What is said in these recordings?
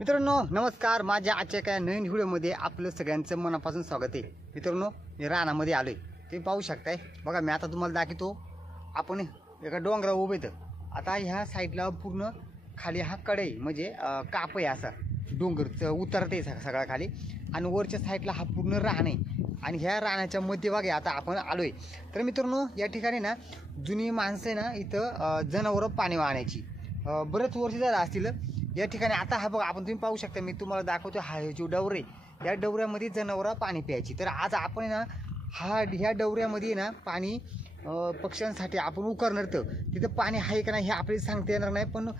मित्रांनो नमस्कार, माझ्या आजच्या एका नवीन व्हिडिओमध्ये आपलं सगळ्यांचं मनापासून स्वागत आहे। मित्रांनो मी रानामध्ये आलोय, तुम्ही पाहू शकताय बघा। मी आता तुम्हाला दाखवतो, आपण एका डोंगरावर उभे तर आता ह्या साईडला पूर्ण खाली हा कडे म्हणजे काप आहे, असा डोंगर उतरते सगळा खाली आणि वरच्या साईडला हा पूर्ण रान आहे आणि ह्या रानाच्या मध्यभागी आता आपण आलोय। तर मित्रांनो या ठिकाणी ना जुनी माणसं ना इथं जनावरं पाणी वाहण्याची बरेच वर्ष झालं असतील या ठिकाणी। आता हा बघा, आपण तुम्ही पाहू शकता, मी तुम्हाला दाखवतो हा जो डवरे, या डवऱ्यामध्ये जनावरं पाणी प्यायची। तर आज आपण ना ह्या डवऱ्यामध्ये ना पाणी पक्ष्यांसाठी आपण उकरणार, तर तिथं पाणी आहे का नाही हे आपल्याला सांगता येणार नाही, पण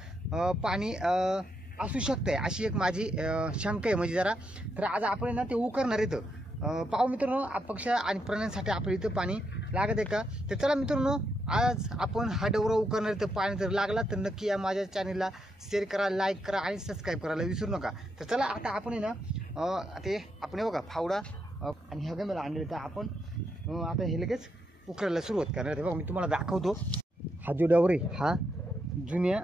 पाणी असू शकतंय अशी एक माझी शंका आहे म्हणजे जरा। तर आज आपण ना ते उकरणार इथं पाहू मित्रांनो, पक्ष आणि प्राण्यांसाठी आपल्या इथं पाणी लागत आहे का। तर चला मित्रांनो, आज आपण हा डवरा उकरणार, तर पाणी जर लागला तर नक्की या माझ्या चॅनलला शेअर करा, लाईक करा आणि सबस्क्राईब करायला विसरू नका। तर चला आता आपण ना ते आपण बघा फावडा आणि ह्या गमेला आणले, तर आपण आता हे लगेच उकरायला सुरुवात करणार आहे। बघा मी तुम्हाला दाखवतो, हा जो डवरे हा जुन्या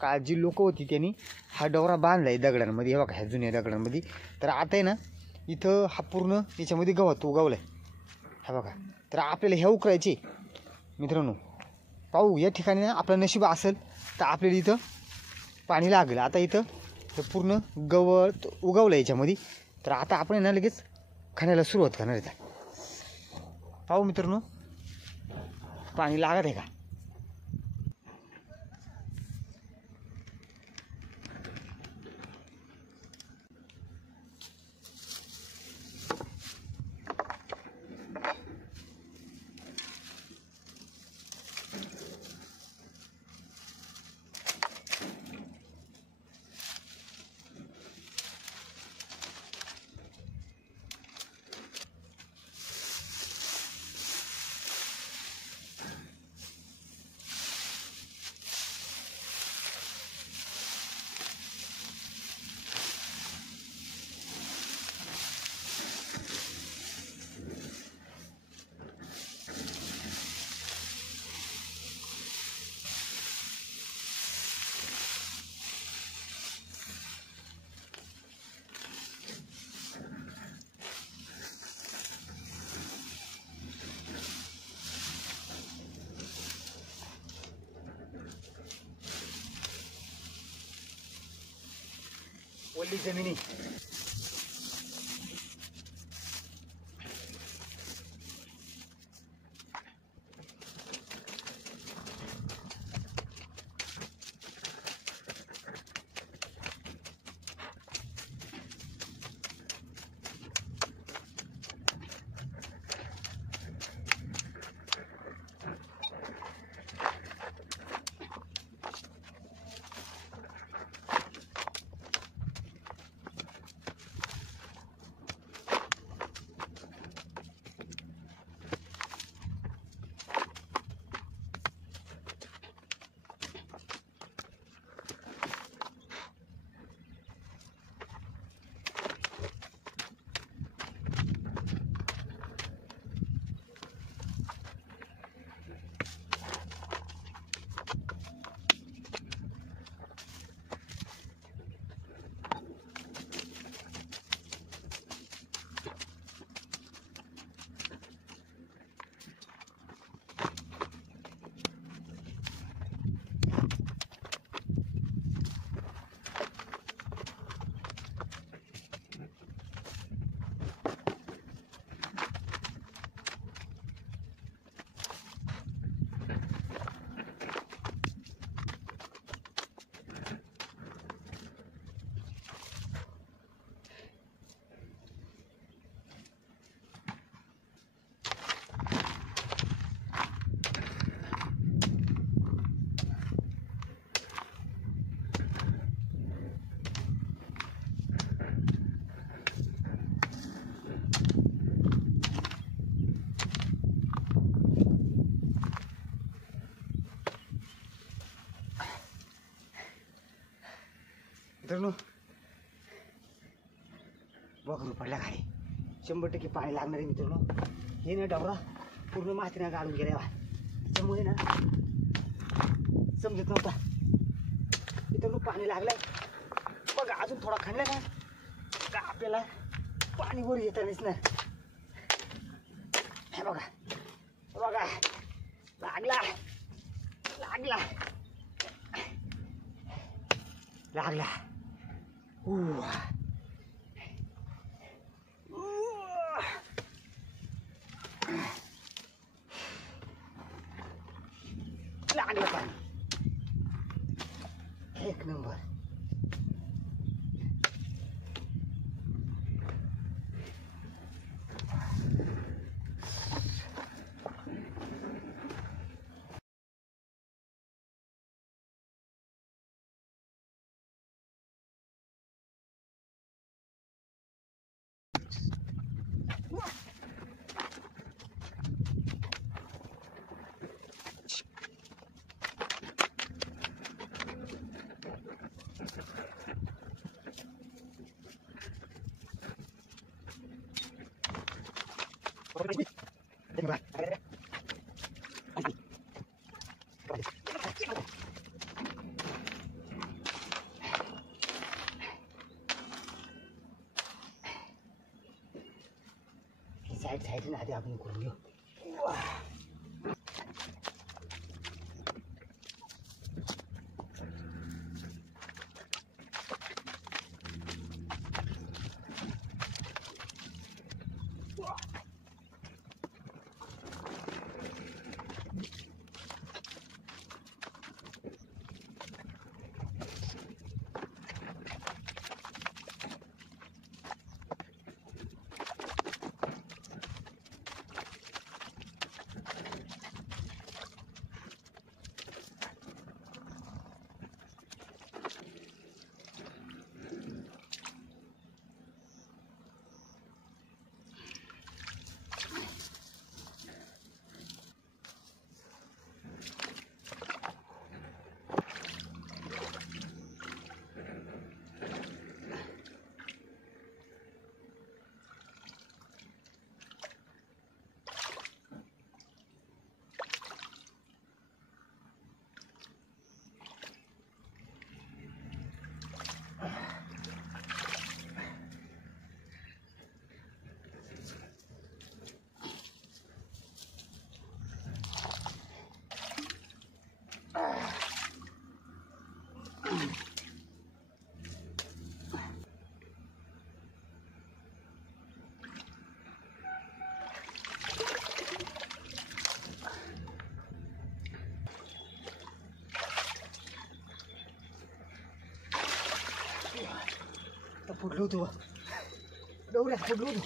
का जी लोक होती त्यांनी हा डवरा बांधला आहे दगडांमध्ये, हे बघा ह्या जुन्या दगडांमध्ये। तर आता आहे ना इथं हा पूर्ण याच्यामध्ये गवत उगवलं आहे, हा बघा। तर आपल्याला ह्या उकरायचे मित्रांनो, पाहू या ठिकाणी ना आपलं नशीब असेल तर आपल्याला इथं पाणी लागेल। आता इथं हे पूर्ण गवत उगवलं याच्यामध्ये, तर आता आपण ना लगेच खाण्याला सुरुवात करणार आहे। पाहू मित्रांनो पाणी लागत आहे का। ओली जमिनी मित्रांनो बघ पडल्या खाली 100% पाणी लागणार आहे मित्रांनो। हे ना डवरा पूर्ण मातीने गाडून गेला, त्यामुळे ना समजत नव्हता मित्रांनो पाणी लागलंय बघा। इथून थोडा खणला ना का आपल्याला पाणी वर येतानीच ना. हे बघा बघा लागला लागला लागला. लागलं पाणी. एक नंबर. साईड आधी आपण करून घेऊ. फुटलो होतो डवऱ्यात फुटलो होतो.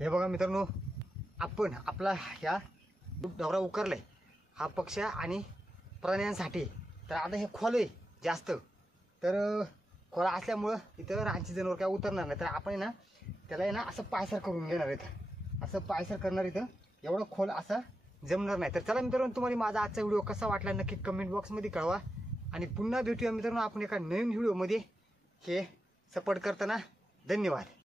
हे बघा मित्रांनो, आपण आपला ह्या डवरा उकरलाय हा पक्ष आणि प्राण्यांसाठी. तर आता हे खोल आहे जास्त, तर खोला असल्यामुळं इथं रानची जनावर काय उतरणार नाही. तर आपण ना त्याला ना असं पायसर करून घेणार आहेत, असं पायसर करणार. इथं एवढं खोल असं जमणार नाही. तर चला मित्रांनो, तुम्हाला माझा आजचा व्हिडिओ कसा वाटला नक्की कमेंट बॉक्समध्ये कळवा. आणि पुन्हा भेटूया मित्रांनो आपण एका नवीन व्हिडिओमध्ये. हे सपोर्ट करताना धन्यवाद.